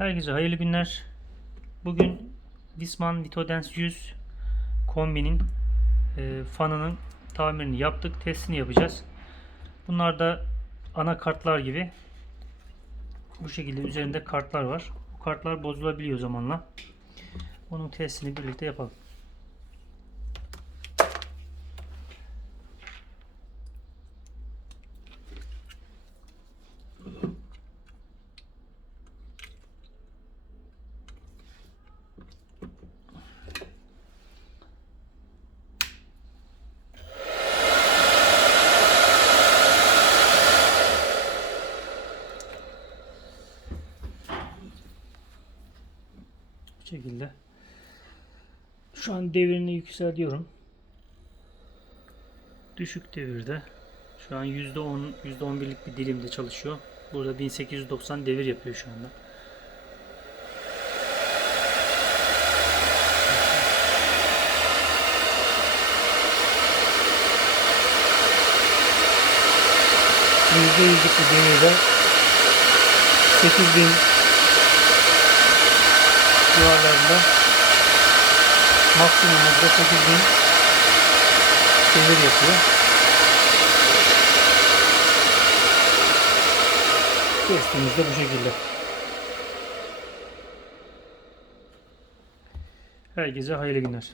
Herkese hayırlı günler. Bugün Wisman Vitodens 100 kombinin e, fanının tamirini yaptık. Testini yapacağız. Bunlar da ana kartlar gibi. Bu şekilde üzerinde kartlar var. Bu kartlar bozulabiliyor zamanla. Onun testini birlikte yapalım. Şekilde. Şu an devirini yükseltiyorum. Düşük devirde. Şu an %10, %11'lik bir dilimde çalışıyor. Burada 1890 devir yapıyor şu anda. %100'lük bir devirde 8000 civarlarında maksimum hızda 8000 devir yapıyor. Testimiz bu şekilde. Herkese hayırlı günler.